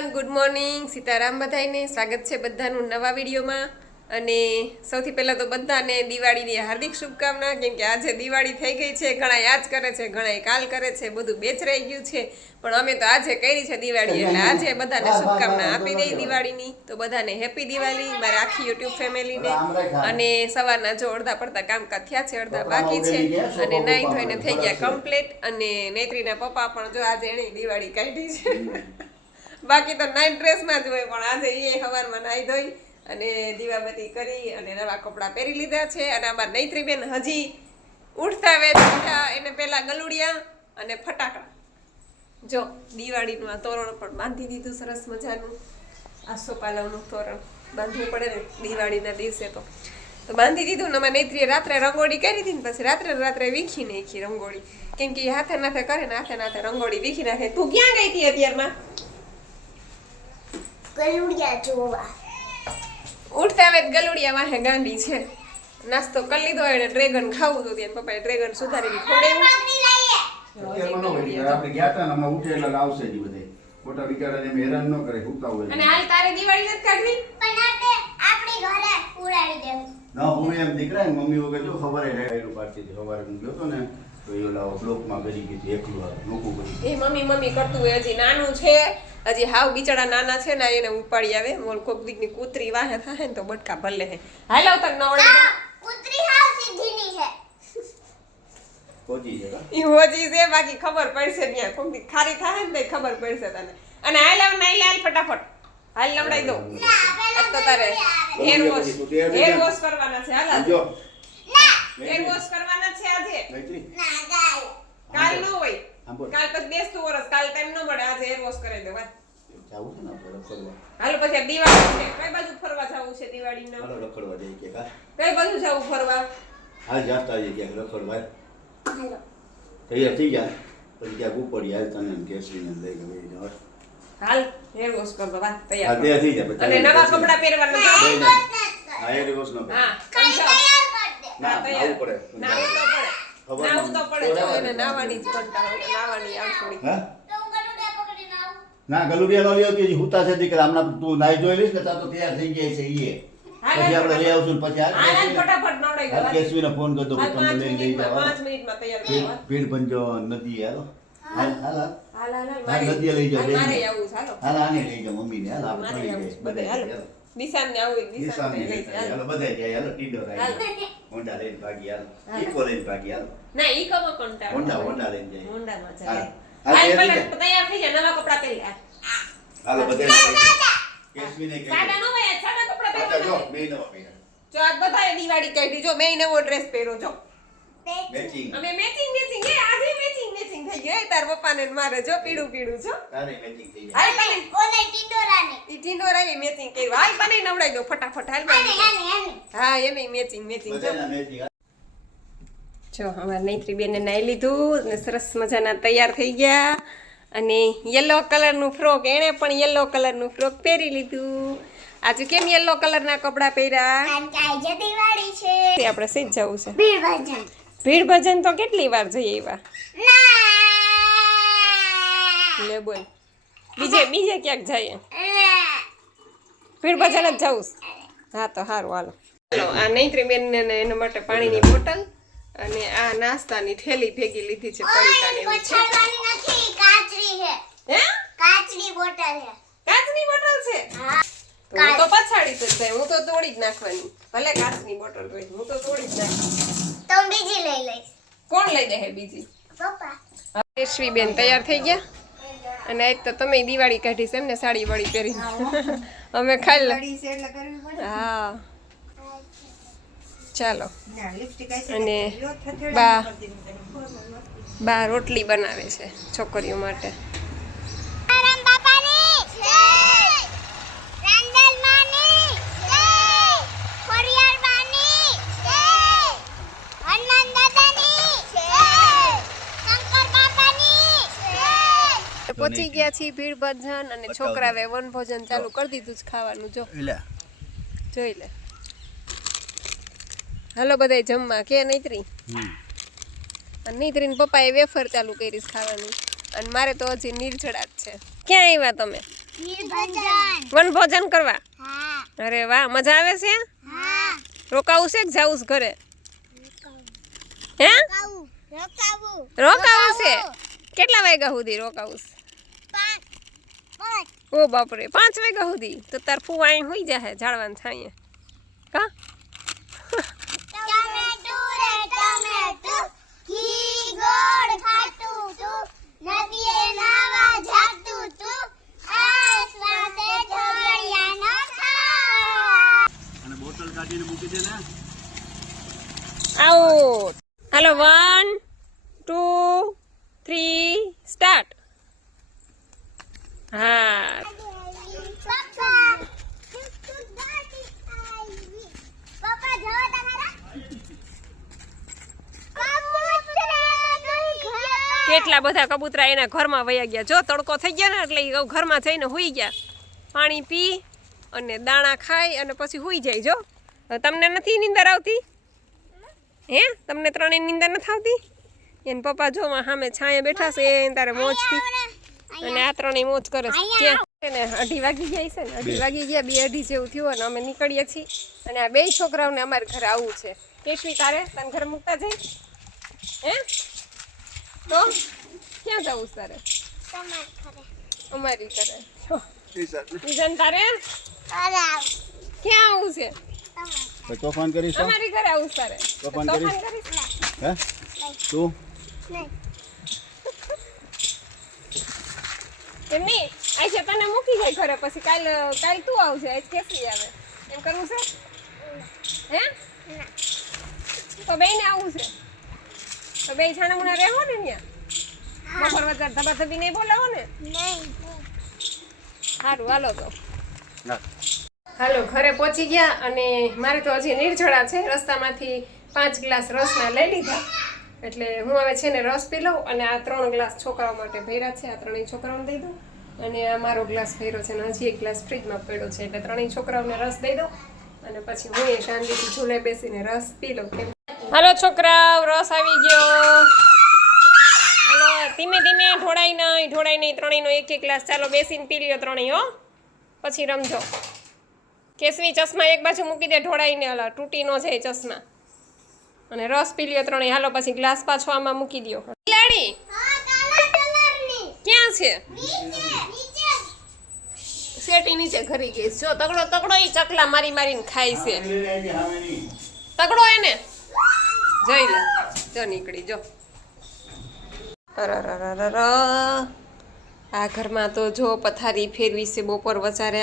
Everyone, good morning, Sitaram બધાને સ્વાગત છે બધાનું નવા વિડીયોમાં. અને સૌથી પહેલાં તો બધાને દિવાળીની હાર્દિક શુભકામના. કેમ કે આજે દિવાળી થઈ ગઈ છે, ઘણા યાદ કરે છે, ઘણા કાલ કરે છે, બધું બેચરાઈ ગયું છે, પણ અમે તો આજે કરી છે દિવાળી, એટલે આજે બધાને શુભકામના આપી દઈ દિવાળીની. તો બધાને હેપી દિવાળી, મારા આખી યુટ્યુબ ફેમિલીને. અને સવારના જો અડધા પડતા કામકાજ થયા છે, અડધા બાકી છે, અને નાઈ ધોઈને થઈ ગયા કમ્પ્લીટ. અને નેત્રીના પપ્પા પણ જો આજે એની દિવાળી કાઢી છે. બાકી તો નાઇટ ડ્રેસમાં જ હોય, પણ આજે એ સવારમાં નાઈ ધોઈ અને દીવાબત્તી કરી અને નવા કપડાં પહેરી લીધા છે. અને અમારા નૈત્રીબેન હજી ઉઠતા વેઠા એને પેલા ગલુડિયા અને ફટાકડા, જો દિવાળીનું આ તોરણ પણ બાંધી દીધું સરસ મજાનું. આસોપાલવનું તોરણ બાંધવું પડે ને દિવાળીના દિવસે, તો બાંધી દીધું. ને અમારા નૈત્રીએ રાત્રે રંગોળી કરી હતી ને પછી રાત્રે વીખી નાખી રંગોળી, કેમ કે હાથે નાથે કરે ને હાથે રંગોળી વીખી નાખે. તું ક્યાં ગઈ હતી અત્યારમાં? ગલુડિયા જોવા. ઉઠતા આવે ગલુડિયા વાહે ગાંડી છે. નાસ્તો કરી લીધો, એને ડ્રેગન ખાવું હતું, ત્યાં પપ્પાએ ડ્રેગન સુધારીને ખવડાવ્યું. આપણે ગયા હતા ને, હમણાં ઉઠે એટલે આવશે જ બધે. મોટા બિચારાને હેરાન ન કરે, ભૂખતા હોય. અને હાલ તારે દિવાળી નથી કાઢવી? પણ આપણી ઘરે ઉડાડી દેવું. ના, હું એમ દીકરા ને મમ્મી વગર જો ખબર રહેલું પાડતી હતી. સવારે હું ગયો હતો ને તો એ ઓલા બ્લોકમાં કરી ગઈ એકલું નોકું કરી. એ મમ્મી કરતું હોય, હજી નાનું છે, હજી હાવ બિચારા નાના છે ને, એને ઉપાડી આવે. મોલ કોક દીકની કૂતરી વાહે થાય ને તો બટકા ભલે હે. હાલ આવતા નવડે કૂતરી હાવ સીધીની છે. પહોંચી જાય ઈ હોજી છે, બાકી ખબર પડશે ત્યાં કોક દી ખારી થાય ને તો ખબર પડશે તને. અને હાલ આવ નાઈ લાલ ફટાફટ, હાલ નવડાઈ દો. તો તારે હેર વોશ કરવાના છે. હાલ જો હેર વોશ કરવાના છે આજે. ના ગાય. કાલ ન હોય, કાલ પછી બેસતું વરસ, કાલ ટાઈમ ન મળે, આજે હેર વોશ કરી દો. જાવું છે ને આપણે ફરવા. હાલો પછી દિવાળી છે, કઈ બાજુ ફરવા જવું છે દિવાળીના? હાલો રખડવા જઈએ કે કા? કઈ બાજુ જવું ફરવા? હાલ જાતા જઈએ ક્યાંક રખડવા. તૈયાર થઈ ગયા પછી ક્યાંક ઉપડી હાલ તને કેસરીને લઈ ગયો. હાલ હેર વોશ કર દો, વાત હા તૈયાર. તૈયાર થઈ જાય. અને નવા કપડા પહેરવાના છે. હા એ દિવસ નો. હા કઈ તૈયાર કર દે. ના આવું પડે. નાવું તો પડે જો એને નાવાની જ કંટાળો, નાવાની આવડી. હા તો હું ગલુડિયા પકડીને આવું. ના ગલુડિયા નો લ્યો કે હુતા છે દીકરા. હમણાં તું નાઈ જોઈ લઈશ ને તો તૈયાર થઈ જાય છે ઈએ. પછી આપણે લઈ આવશું પછી હાલ ફટાફટ નવડાઈ દો. કેસવીને ફોન કરી દો કે તમને લઈ જાવ. 5 મિનિટમાં તૈયાર થવા. ભીડ પંજો નદી હાલો. હાલ હાલ હાલ. હાલ નદીએ લઈ જાવ. મારે આવું છે, હાલો. હાલ આને લઈ જાવ મમ્મી ને. હાલ આપણે મારે ચડી આવું જઈએ છે, બધે. હાલો. દિશાને આવું, દિશાને દિશાને લઈ જાય. હાલો બધે જાય. હાલો ટીડો હાલ. રાઈ. હોન્ડા લઈને ભાગી હાલ. ઈકો લઈને ભાગી હાલ. ના ઈ કમો કંટાળો. હોન્ડા લઈને જાય. હોન્ડામાં હાલ. જાય. હાલ, હાલ તૈયાર પહેલા થઈ જા. તૈયાર થઈ જાય, નવા કપડા પહેરી લે. હાલો બધે. કેસવીને કહી સાડા નો ભાઈ, સાડા કપડા દો. જો પહેરવાના. મેં નવા પહેર્યા. જો આજ બધાએ દિવાળી કાઢી, જો મેં નવો ડ્રેસ પહેર્યો, જો મેચિંગ. અમે મેચિંગ એ આજે મેચિંગ થઈ ગયું. તાર પપ્પાને ને મારે જો પીળું છો. તારે મેચિંગ થઈ જાય. હાલ તને કોને ટીડોરાને. ઈ ઢીંડોરાએ મેચિંગ કર્યું. હાલ તને નવડાઈ દો ફટાફટ, હાલ આને મને. આને આને. હા એને મેચિંગ જો. બધાના મેચિંગ. જો અમારા નૈત્રી બેને નાઈ લીધું ને સરસ મજાના તૈયાર થઈ ગયા. અને યલો કલરનું ફ્રોક, એણે પણ યલો કલરનું ફ્રોક પહેરી લીધું. આજે કેમ યલો કલરના કપડાં પહેર્યા? કારણ કે આજે દિવાળી છે. તે આપણે સીધ જવું છે. ભીડ ભજન. ભીડ ભજન તો કેટલી વાર જઈએ એવા. ના. લે બોલ, બીજે ક્યાંક જઈએ? ભીડ ભજન જ જવું છે. હા તો સારું, હાલો. આ નૈત્રી બેન ને એના માટે પાણીની બોટલ અને આ નાસ્તાની થેલી ભેગી લીધી છે, પડીકાની એવી છે. પછાડવાની નથી, કાચરી છે. હે? કાચની બોટલ છે. કાચની બોટલ છે? હા. તો હું તો પછાડી જ જાય, હું તો તોડી જ નાખવાની. ભલે કાચની બોટલ હોય, હું તો તોડી જ નાખી. તો હું બીજી લઈ લઈશ. કોણ લઈ દે બીજી? પપ્પા. યશવી બેન તૈયાર થઈ ગયા. અને આજ તો તમે દિવાળી કાઢી છે એમને, સાડી વળી પહેરીને. અમે ખાઈ હા ચાલો. અને બા રોટલી બનાવે છે છોકરીઓ માટે. રામ બાપાની જય. રાંદલ માની જય. ખોડિયાર બાની જય. હનુમાન દાદાની જય. શંકર બાપાની જય. પહોંચી ગયા છીએ ભીડ ભજન, અને છોકરાએ વન ભોજન ચાલુ કરી દીધું છે ખાવાનું. જો જોઈ લે. હાલો બધાય જમવા. કે નૈત્રી? નૈત્રીને પપ્પાએ વેફર ચાલુ કરી ખાવાનું, અને મારે તો હજી નિર્જળા જ છે. ક્યાં આવ્યા તમે? વનભોજન કરવા. હા અરે વાહ, મજા આવે છે. હા રોકાવું છે કે જાવું છે ઘરે? હે, રોકાવું રોકાવું છે. કેટલા વાગ્યા સુધી રોકાવું છે? 5 ઓ બાપરે, 5 વાગ્યા સુધી? તો તાર ફૂ આઈ હોઈ જાય ઝાડવાન છાંયે. કા ટમેટુ રે ટમેટુ ઘી ગોળ ખાતું તું નદીએ નાવા જાતું તું આસમાને ઢોળિયાનો ખા અને બોટલ કાઢીને મૂકી દે ને. આઉટ. હાલો, 1 2 3 સ્ટાર્ટ. હા, પપ્પા પપ્પા જો તમારા કેટલા બધા કબૂતરા એના ઘરમાં વયા ગયા. જો તડકો થઈ ગયો ને એટલે ઈ ઘરમાં જઈને હુઈ ગયા. પાણી પી અને દાણા ખાઈ અને પછી હુઈ જાય. જો તમને નથી નીંદર આવતી? હે, તમને ત્રણેય નીંદર નથી આવતી? એને પપ્પા જો સામે છાંયે બેઠા છે એને તારે મોજથી, અને આ ત્રણેય મોજ કરે છે. ક્યાં છે ને 2:30 વાગી ગયા છે ને, 2:30 વાગી ગયા, 2:30 જેવું થયું અને અમે નીકળીએ છીએ. અને આ 2 છોકરાઓને અમારે ઘરે આવવું છે. કેશવી, તારે તને ઘરે મૂકતા જઈ? હે, તો ક્યાં જવું છે તારે? અમારી ઘરે. બીજાને તારે ક્યાં આવવું છે? તોફાન કરીશ તો? અમારી ઘરે આવું છે તારે. તોફાન તોફાન કરીશ? કરીશ? હે તું એમ નહીં, આજે તને મૂકી જાય ઘરે, પછી કાલ તું આવશે, આજ કેસરી આવે, એમ કરવું છે? હે, તો બેયને આવવું છે? તો બે છાણામુણા રહેવો ને ત્યાં? બપોર વધારે ધબાધબી નહીં બોલાવો ને? સારું, હાલો તો. હાલો, ઘરે પહોંચી ગયા અને મારે તો હજી નિર્જળા છે. રસ્તામાંથી 5 ગ્લાસ રસના લઈ લીધા. એટલે હું હવે છે ને રસ પી લઉં અને આ 3 ગ્લાસ છોકરાઓ માટે ભર્યા છે. આ 3 છોકરાઓને દઈ દઉં અને આ મારો ગ્લાસ ભર્યો છે અને હજી 1 ગ્લાસ ફ્રીજમાં પડ્યો છે. એટલે 3 છોકરાઓને રસ દઈ દઉં અને પછી હું એ શાંતિથી ઝૂલે બેસીને રસ પી લઉં. હાલો છોકરાઓ, રસ આવી ગયો. હાલો, ધીમે ધીમે, ઢોળાઈ નહીં. 3નો 1 ગ્લાસ. ચાલો બેસીને પી લ્યો 3, હો, પછી રમજો. કેસવી, ચશ્મા એક બાજુ મૂકી દે, ઢોળાઈને, હાલા તૂટી ન જાય ચશ્મા. અને રસ પી લ્યો 3. હાલો, પછી ગ્લાસ પાછો આમાં મૂકી દો. બિલાડી ક્યાં છે? શેટી નીચે ઘરી ગઈ. જો તગડો ઈ ચકલા મારીને ખાય છે. તગડો એને જોઈ લે. જો નીકળી, જો. અરરરરર. આ ઘરમાં તો જો પથારી ફેરવી છે બપોર વચારે.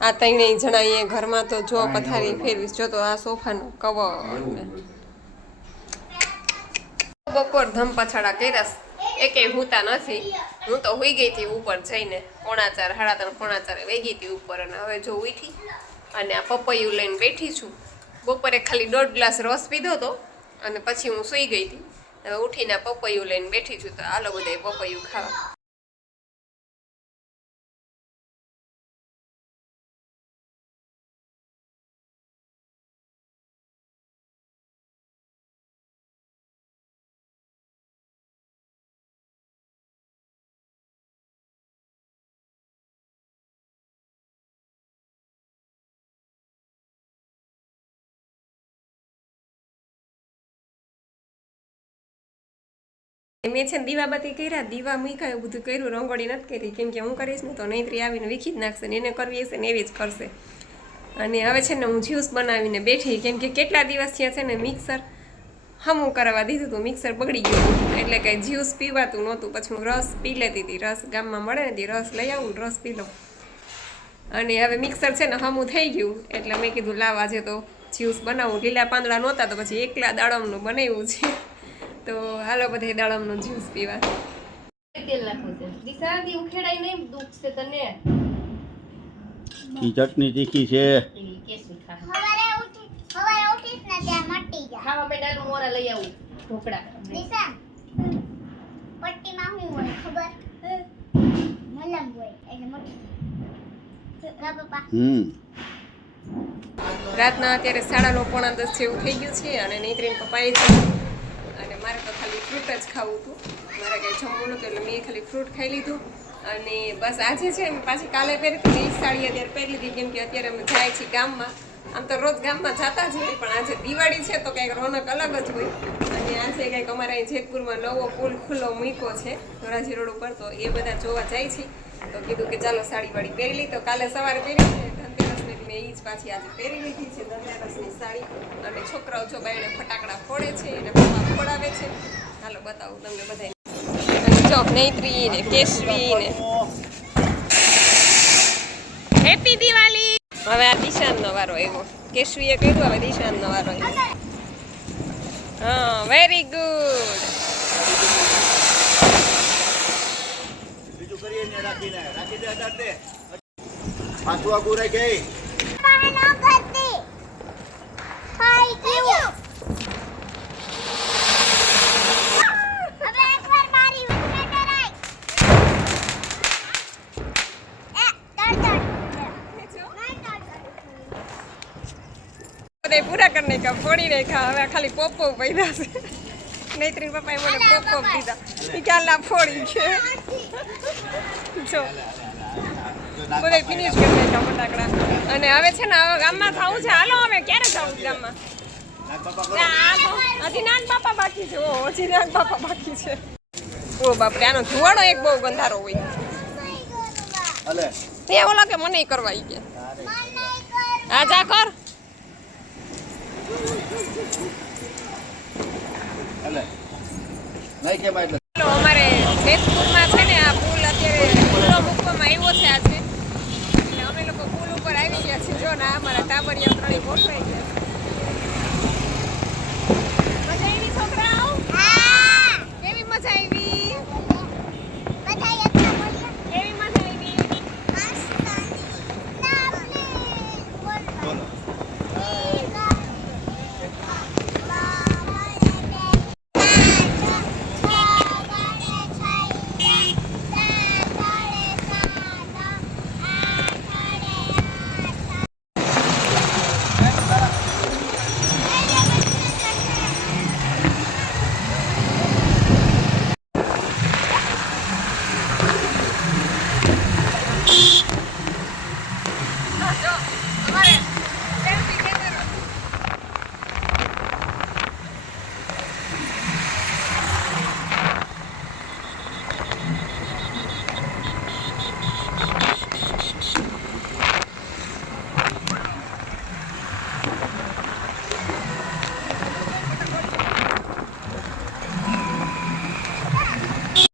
આ ત્રણેય જણા એ ઘરમાં તો જો પથારી ફેરવી. જો તો આ સોફાનો કવર ને બપોર ધમ પછાડા કર્યા. એકેય હુતા નથી. હું તો હુઈ ગઈ હતી ઉપર જઈને 3:45, 3:45 વહી ગઈ ઉપર. અને હવે જો ઉઠી અને આ પપૈયું લઈને બેઠી છું. બપોરે ખાલી 1.5 ગ્લાસ રસ પીધો હતો અને પછી હું સૂઈ ગઈ હતી. હવે ઉઠીને પપૈયું લઈને બેઠી છું. તો હાલો બધાય પપૈયું ખાવા. મેં છે ને દીવાબત્તી કર્યા, દીવા મૂક્યા, એવું બધું કર્યું. રંગોળી નથી કરી કેમ કે હું કરીશ ને તો નૈત્રી આવીને વીખી જ નાખશે ને. એને કરવી હશે ને એવી જ કરશે. અને હવે છે ને હું જ્યુસ બનાવીને બેઠી કેમ કે કેટલા દિવસ થયા છે ને મિક્સર હમું કરાવવા દીધું હતું. મિક્સર બગડી ગયું એટલે કંઈ જ્યુસ પીવાતું નહોતું. પછી હું રસ પી લેતી હતી. રસ ગામમાં મળે ને રસ લઈ આવું ને રસ પી લઉં. અને હવે મિક્સર છે ને હમું થઈ ગયું એટલે મેં કીધું લાવ આજે તો જ્યુસ બનાવું. લીલા પાંદડા નહોતા તો પછી એકલા દાડમનું બનાવ્યું છે. તો હાલો બધે દાડમનો જ્યુસ પીવા. તેલ નાખવું છે. દિશાથી ઉખેડાઈ નહીં દુખ છે તને. ઈ ચટણી તીખી છે. કેસી ખા. હવારે ઉઠીશ ને ત્યાં મટી જાય. ખાવા બેડાનું મોરા લઈ આવું ઢોકળા. નિશા પટ્ટીમાં શું હોય ખબર? મલમ હોય એટલે મટી જાય. કા પપ્પા? રાતના અત્યારે 9:30 જેવું થઈ ગયું છે અને નૈત્રીન પપ્પાએ છે અને મારે તો ખાલી ફ્રૂટ જ ખાવું હતું. મારે કંઈ જમવું નહોતું એટલે મેં ખાલી ફ્રૂટ ખાઈ લીધું અને બસ આજે છે એમ પાછી કાલે પહેરી હતી એ જ સાડી અત્યારે પહેરી લીધી કેમ કે અત્યારે અમે જાય છીએ ગામમાં. આમ તો રોજ ગામમાં જતા જ હોય પણ આજે દિવાળી છે તો કંઈક રોનક અલગ જ હોય. અને આજે કંઈક અમારા અહીં જેતપુરમાં નવો પુલ ખુલ્લો મૂક્યો છે ધોરાજી રોડ ઉપર, તો એ બધા જોવા જાય છે. તો કીધું કે ચાલો સાડી વાડી પહેરી લઈ. તો કાલે સવારે પહેરી છે ધનતેરસની, મેં એ જ પાછી આજે પહેરી લીધી છે ધનતેરસની સાડી. અને છોકરાઓ જો બાયણે ફટાકડા ફોડે છે અને પપ્પા ફોડાવે છે. હાલો બતાવું તમને બધાને. જો નૈત્રી ને કેશવી ને હેપી દિવાળી. હવે આ દિશાનનો વારો આવ્યો. કેશવીએ કર્યું, હવે દિશાનનો વારો આવ્યો. હા વેરી ગુડ. બીજું કરીએ ને રાખી દે અડાડ દે. પાછું આગું રાખે. મારે ન કરતી ખાઈ ગયું. હવે એકવાર મારી ઉઠને ડરાય. બધે પૂરા કરી નાખ્યા, ફોડી નાખ્યા. હવે ખાલી પોપો પૈદા છે. નૈત્રી પપ્પાએ મને પોપો દીધા. એ ક્યાં ફોડી છે જો બધે ફિનિશ કરી નાખ્યા ફટાકડા. અને હવે છે ને હવે ગામમાં થવું છે. હાલો હવે ક્યારે જવું ગામમાં? હજી નાન બાપા બાકી છે. ઓ હજી નાન બાપા બાકી છે. ઓ બાપરે, આનો ધુવાડો એક બહુ ગંધારો હોય. અલે તે ઓલા કે મને કરવા ઈ કે આ જા કર. અલે નહીં કેમ એટલે ચાલો અમારે જેતપુરમાં